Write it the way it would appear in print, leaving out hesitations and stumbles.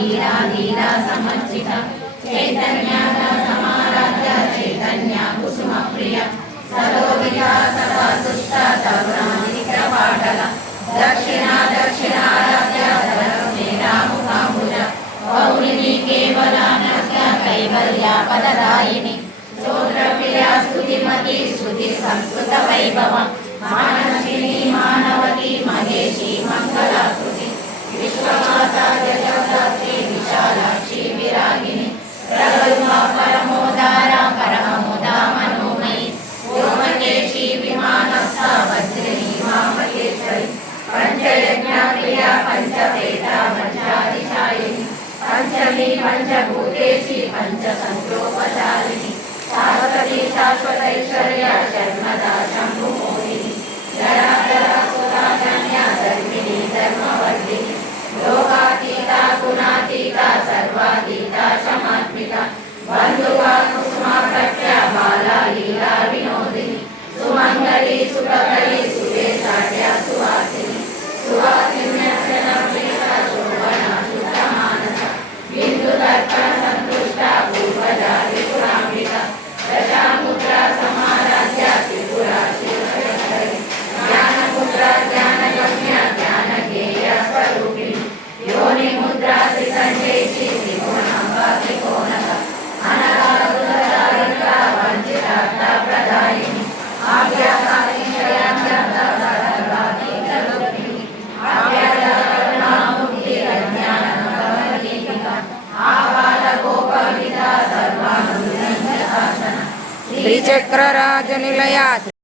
वीरा समर्चित चैतन्य समाराध्य चैतन्य कुसुम प्रिय सरोविदा सर्वदुष्ट तरुणादित्य पाटल दक्षिणाराध्य धरस्मेरा मुखाम्बुज गौरिणी केवलानर्घ्य कैवल्य पददायिनी स्तोत्रप्रिया स्तुतिमती श्रुति संस्कृत वैभव मानसिनी मानवती महेशी मंगलाकृति विश्वमाता जगदात्री विशालाक्षी विरागिनी प्रगल्भा परमोदारा परमोदा मनोमयी व्योमकेशी विमानस्था वज्रिणी वामकेश्वरी पंचयज्ञ प्रिया पंचवेदा पंचादिशायिनी पंचमी पंचभूतेशी पंचसंख्योपचारिणी शाश्वती शाश्वतैश्वर्या शर्मदा शंभुमोहिनी जराधरा सुराजन्या धर्मिणी धर्मवर्धिनी लोकातीता गुणातीता सर्वातीता शमात्मिका बंधुका कुसुमाप्रख्या बाला लीला विनोदिनी सुमंगली सुभगली सुवेशाढ्या सुवासिनी सुवासिन्यर्चना प्रीता शोभना शुद्धमानस बिंदु दर्पण संतुष्टा पूर्वजा त्रिपुरांबिका दशामुद्रा समाराध्या त्रिपुरा शिवशंकरी ज्ञानमुद्रा ज्ञानगम्या ज्ञानगेया स्वरूपिणी योनि मुद्रा त्रिकंठेशी त्रिकोणांबा त्रिकोणक अनगारुदचारिका वंचितार्था प्रदायिनी आज्ञासातिशयाज्ञाता सर्वातीतरूपिणी आव्याजाकरुणामुक्ति अज्ञानमगमदीपिका आबालगोपविदा सर्वानुरञ्जशासन श्रीचक्रराजनिलया।